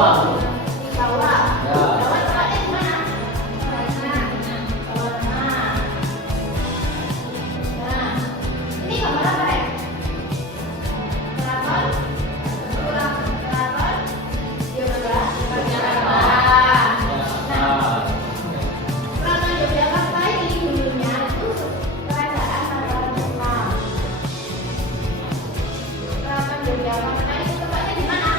Di Jawa. Ya. Jawa tempatnya di mana? Jawa Tengah. Nah, ini gambar apa ya? Keraton, keraton, Yogyakarta. Nah, Keraton Yogyakarta ini dulunya itu kerajaan Mataram Islam. Keraton Yogyakarta itu tempatnya di mana?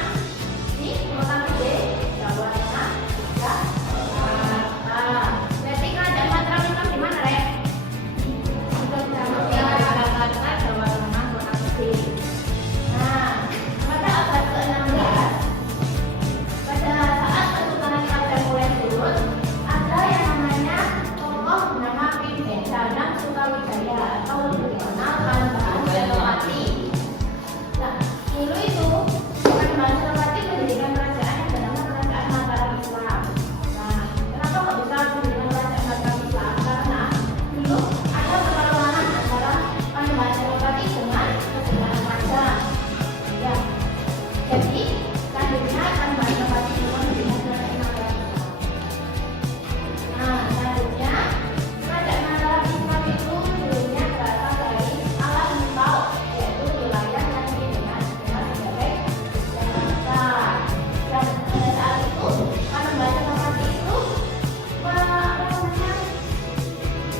Di Kota Gede, Jawa Tengah, Jakarta. Berarti kerajaan Mataram Islam di mana, Rek? Jakarta, Jawa Tengah, Kota Gede. Nah, pada abad ke-16, pada saat Kesultanan Aceh mulai turun, ada yang namanya tokoh bernama Danang Sutawijaya atau lebih dikenal Panembahan Senopati. Nah, dulu itu Panembahan Senopati mendirikan kerajaan yang bernama Kerajaan Mataram Islam. Nah, kenapa kok bisa mendirikan Kerajaan Mataram Islam? Karena dulu ada perlawanan antara Panembahan Senopati dengan Kesultanan Aceh. Ya, jadi selanjutnya Panembahan Senopati juga mendirikan Kerajaan Mataram Islam. Nah, selanjutnya Kerajaan Mataram Islam itu dulunya berasal dari Alam Empau, yaitu wilayah yang dikenal sebagai Jakarta. Dan pada saat itu Panembahan Senopati itu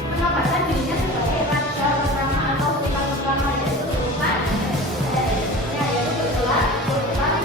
menempatkan dirinya sebagai raja pertama atau sultan pertama, yaitu sultan yaitu bergelar Sultan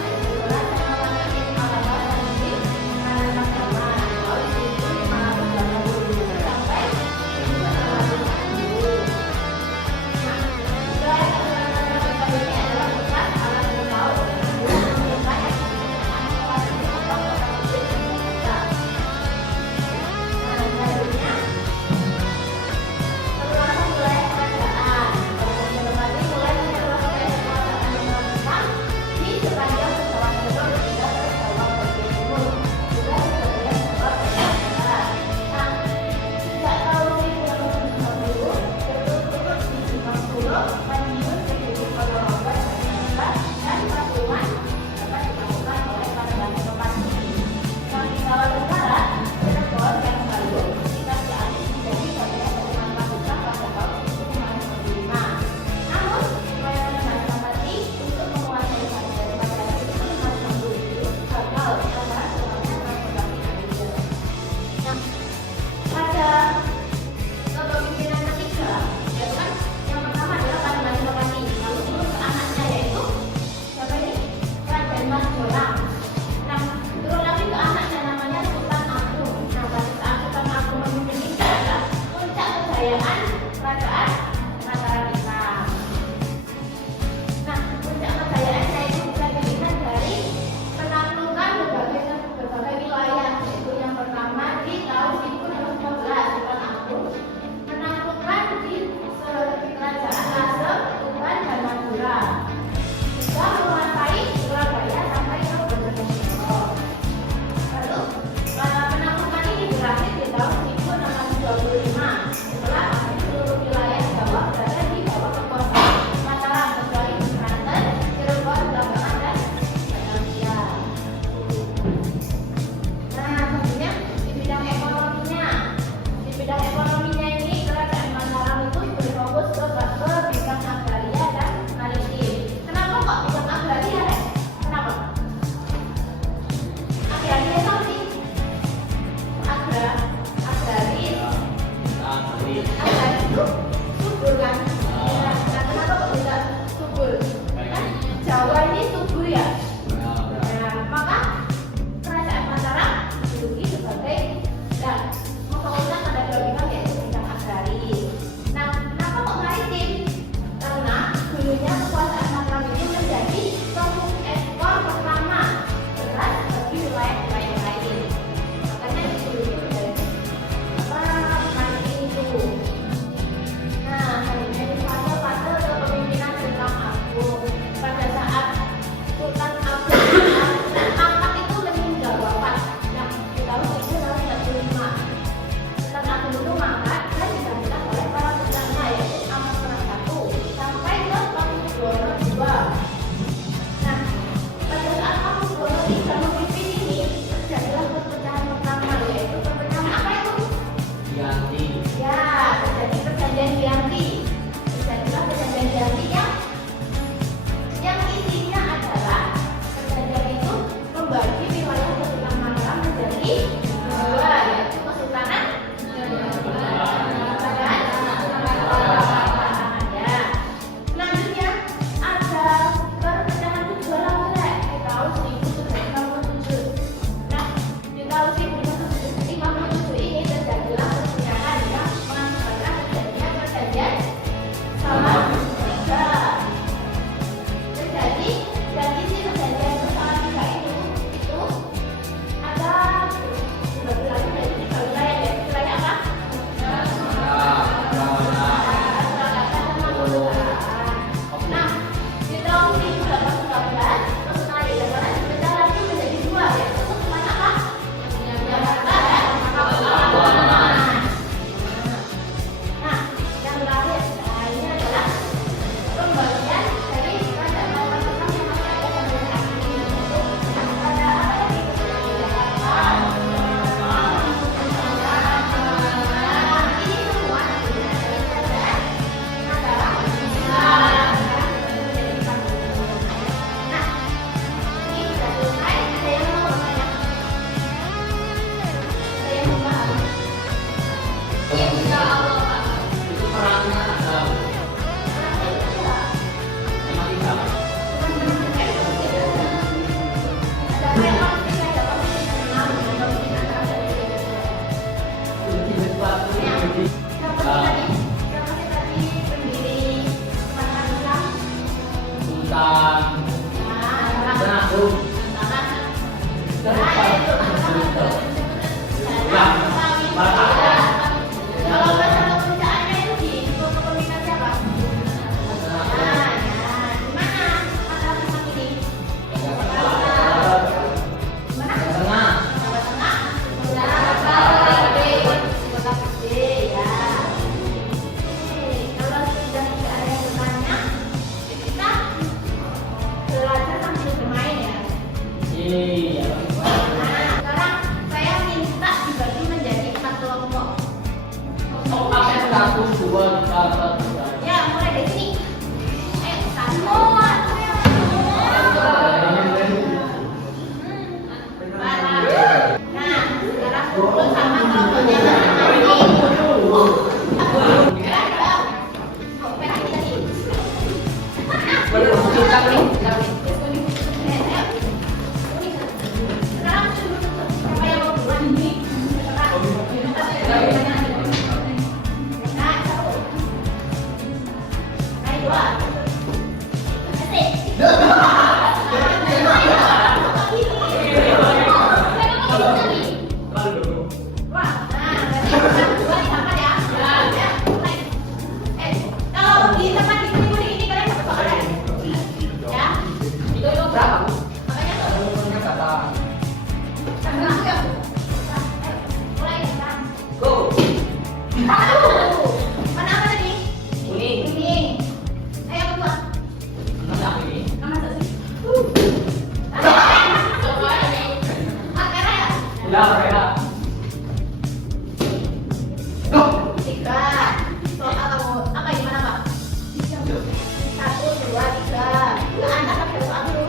Kalau masalah pekerjaannya itu di komunikasi apa? Nah, gimana masalah tentang ini? Gimana? Tengah. Kota gede, ya. Kalau sudah tidak ada yang bertanya, kita belajar sambil bermain ya. Iya. Nah, sekarang saya minta dibagi menjadi 4 kelompok. Oh, apa yang 1, 2, 3, 4, 5. Ya, mulai dari sini. Ayo, 1, 2, 3. Nah, sekarang kumpul sama kelompoknya masing-masing. Merah kita nih. Sekarang siapa yang mau duluan ini? Nah, 1. Nah, 2. Asik. Wah, nah, berarti 2 di tempat ya. Ya, mulai. Kalau di tempat di sini ini kalian dapat soal ya? Ya. Itu berapa? Makanya tuh. Umurnya berapa? Mulai sekarang. Go. 1. Mana apa tadi? Kuning. Kuning. Ayo kedua. Mana ini? Nama satu. Merah ya? Udah, merah. Go. 3. Soal apa gimana Pak? 1, 2, 3. Ke atas sampai soal dulu.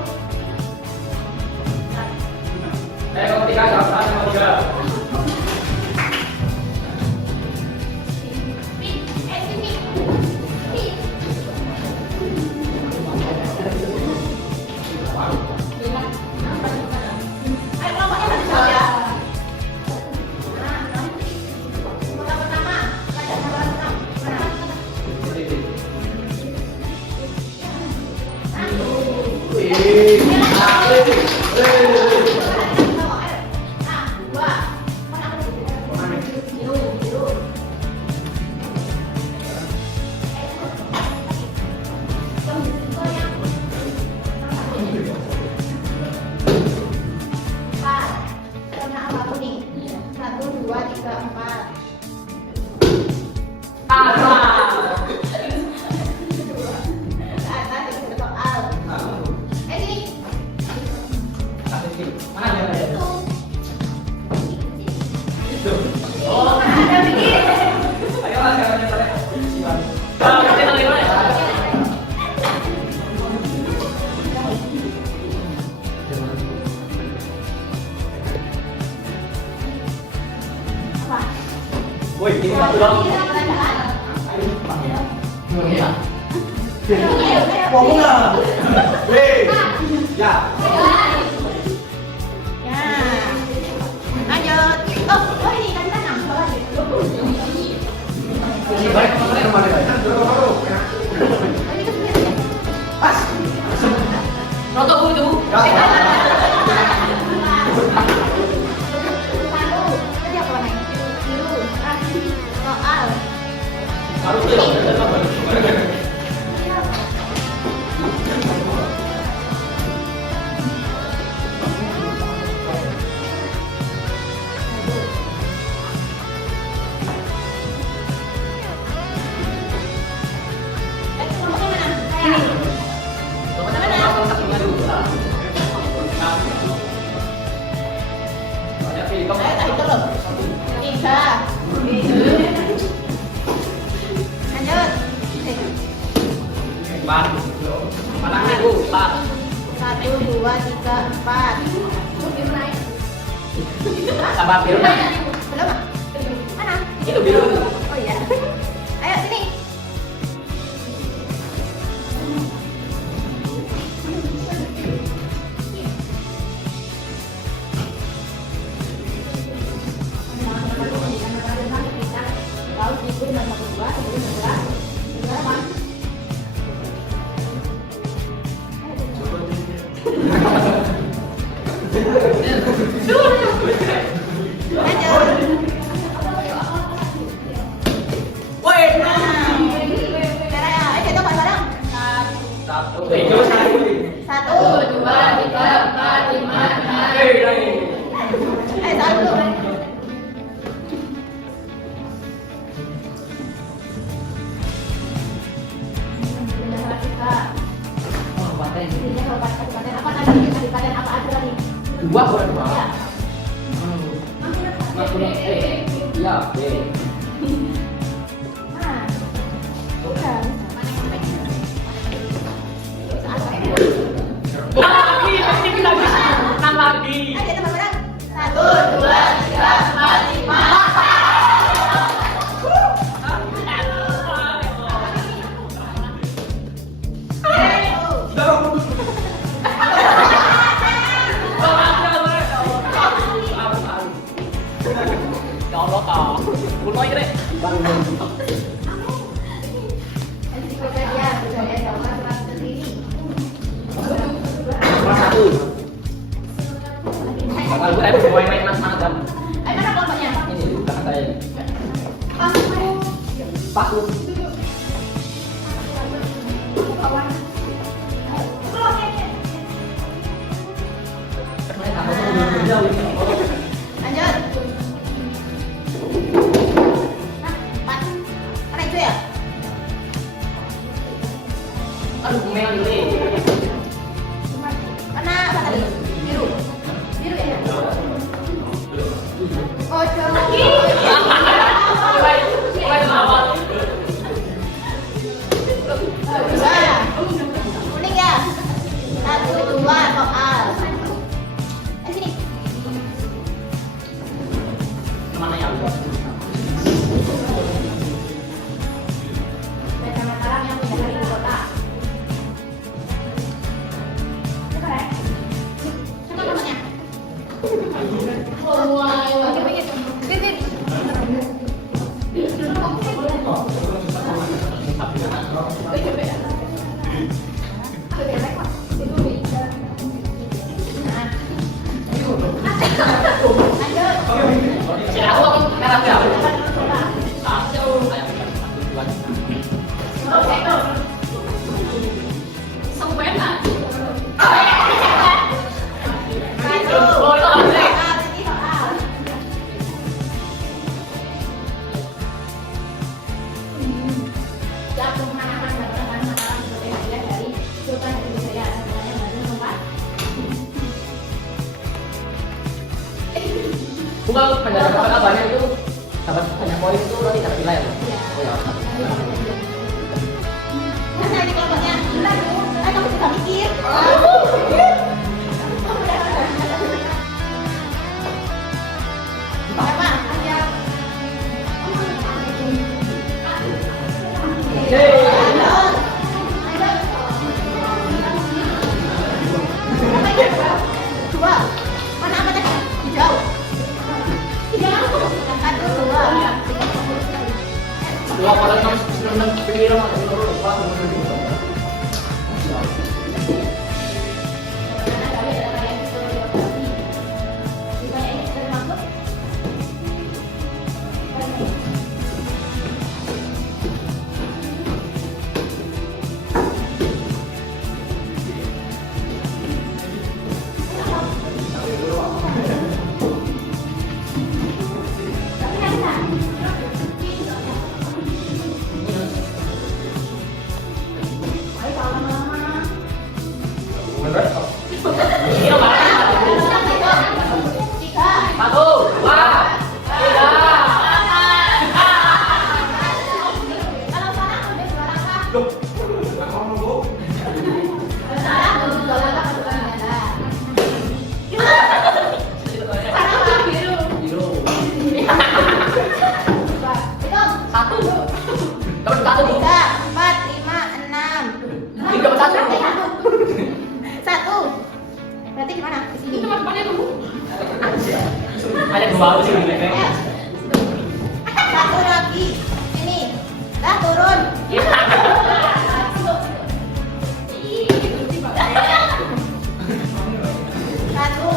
Ayo, 3, jawab 1, 3. Ayo kelompoknya satu jawab ya. Nah, kelompok pertama, baca jawaban pertama. Mana? Satu, dua, tiga, 4. Ke atas itu soal. Sini. Mana dia? Itu. Oh, Ada begini. ayo lah, siapa yang boleh? Kita bagaimana? Apa? Woi, ini satu dong. Ini ada pertanyaan. Iya. Ngomong lah. Weh. Ya. Ya. Lanjut. Oh ini kan kita 6 soal lagi. Ini baik, kemana baik? Oh, ini kesulitan. Roto itu. Satu. Tadi apa namanya? Biru. Soal. Harus itu. Kelompoknya mana? Ayo, tadi itu loh. 3. Lanjut. Mana aku? 1, 2, 3, 4. Biru naik. Sabar biru. Belum? Mana? Itu biru. Oh iya. Ayo sini. Woi, Cara ya, ayo kita bareng. satu, Satu, dua, tiga, empat, lima, enam. Satu. Kabupaten apa tadi? Kabupaten apa aja tadi? dua bukan dua. Ya. Maksudnya ya B. Nah, udah. Lagi, pasti kita bisa menang lagi. Ayo kita bareng. Satu, dua, tiga, empat, lima. Ya Allah kau, kulo ini deh. Satu. Kalau gue ada main mas-masan. Ayo mana kelompoknya? Ini belakang saya. Pas. Pas lu. Lanjut. Nah, empat. Mana itu ya? Aduh, merah dulu. Mana apa tadi? Biru. Biru ya? Oh, coba. Dua. Kuning ya? Satu, dua, soal. Sini. Mana yang? Baca Mataram yang pindah dari ibu kota. Coba ya. Coba kelompoknya. Sini aku merah ya. Satu. Bukan pendapat kabarnya itu dapat banyak poin itu nanti dapat nilai loh. Oh ya. Mana di kelompoknya? Ayo kamu bisa mikir. Apa? Dua. Mana apa tadi? Hijau. Hijau. Satu, dua. Dua pada enam pilih orang atau lupa. Satu, dua, tiga. Kalau salah udah dua langkah. Salah udah dua langkah ke depan ada. Salah apa? Biru. Biru. Hitung. Satu. Dapat satu. 3, 4, 5, 6. Tiga satu. Satu. Berarti gimana? Di sini. Ada dua sih ini. Satu lagi. Sini. Dah turun. Satu.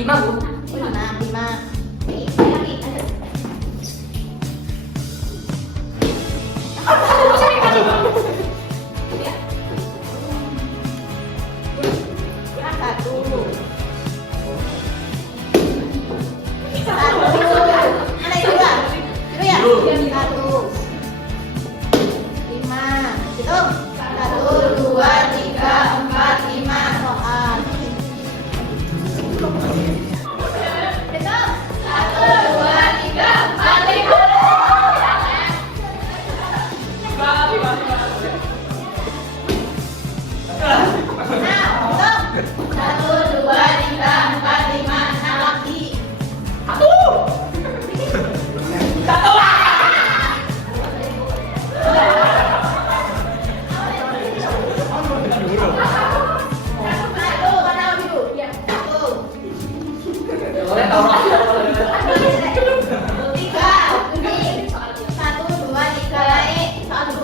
5 Bu. Oh, 5. Nih, lagi. Ada. Satu. Mana itu dua? Itu ya? Satu. 5. Hitung. 1, 2, 3, 4, 5. Soal. Hitung. 1, 2, 3, 4, 5. Nah, hitung. 1, 2, 3, 4, 5. 6 lagi. Satu, mana biru? Satu. Boleh tahu lah. 3. Ini. 1, 2, 3 naik. 1.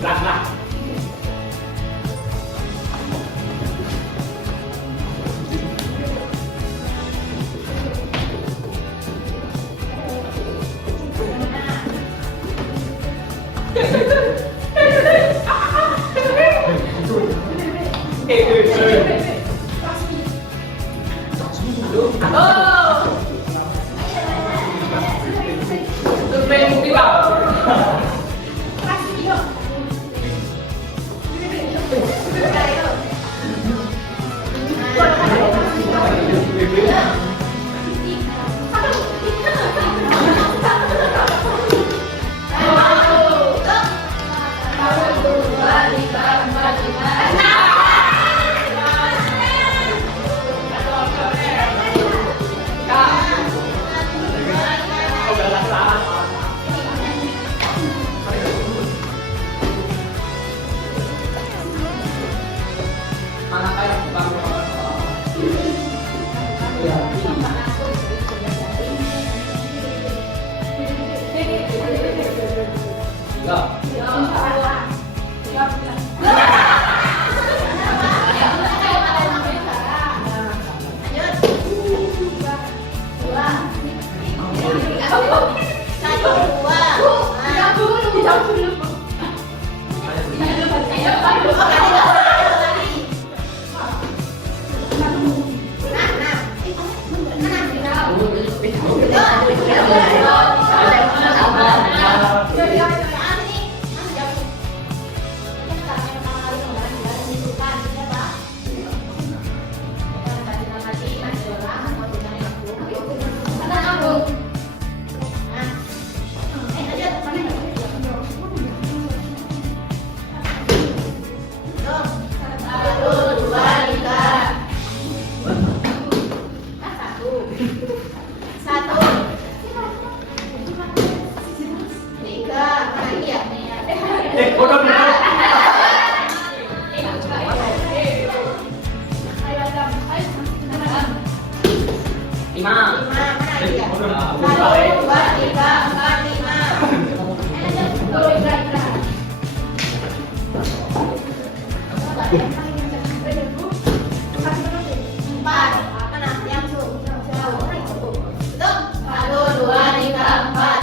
Lah. Satu, dua, tiga, empat.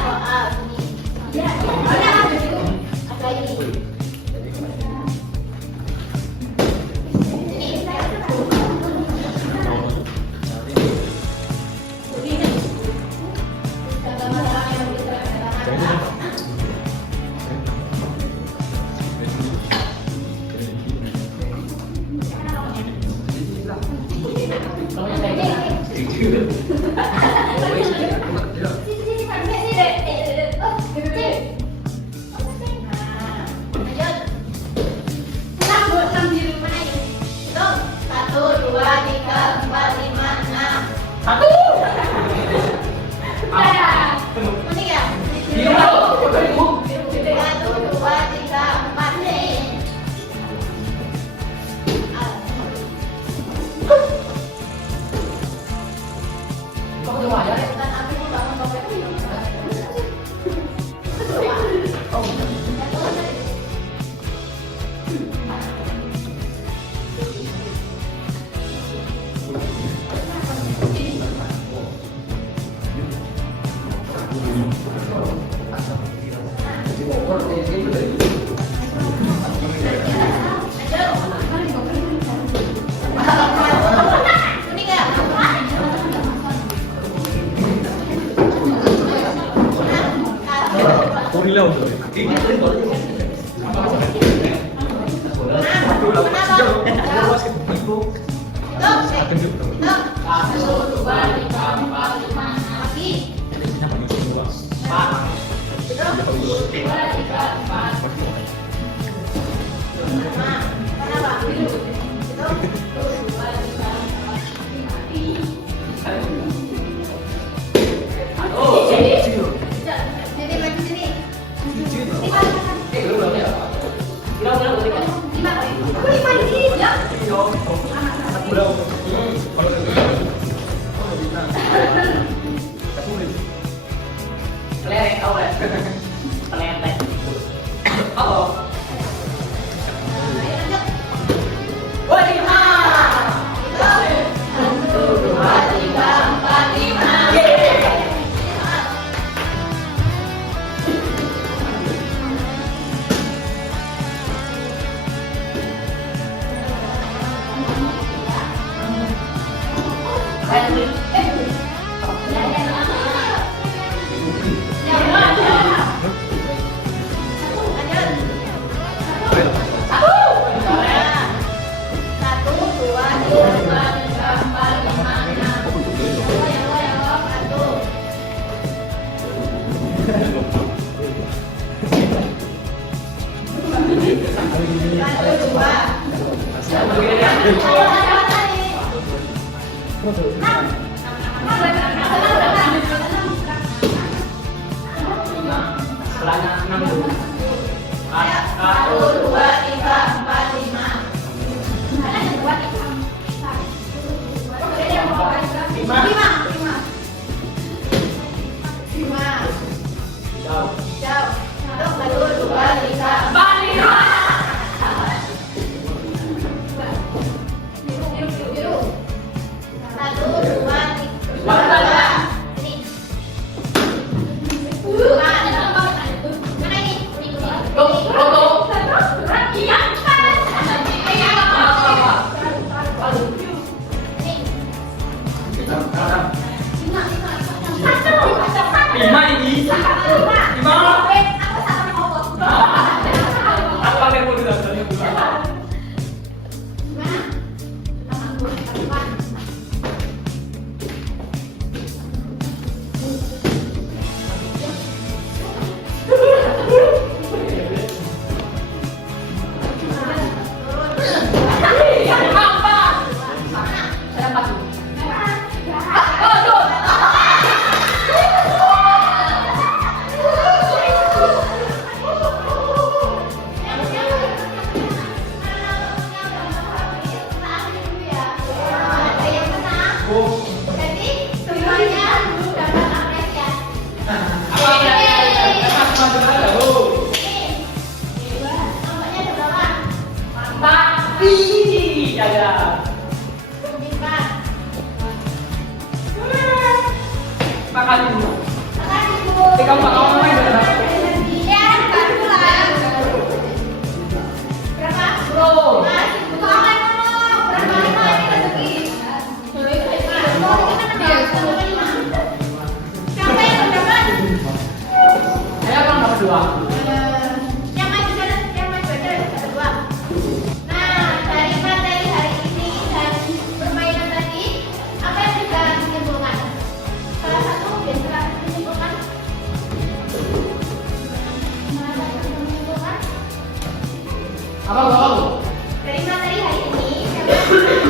Dari materi hari ini,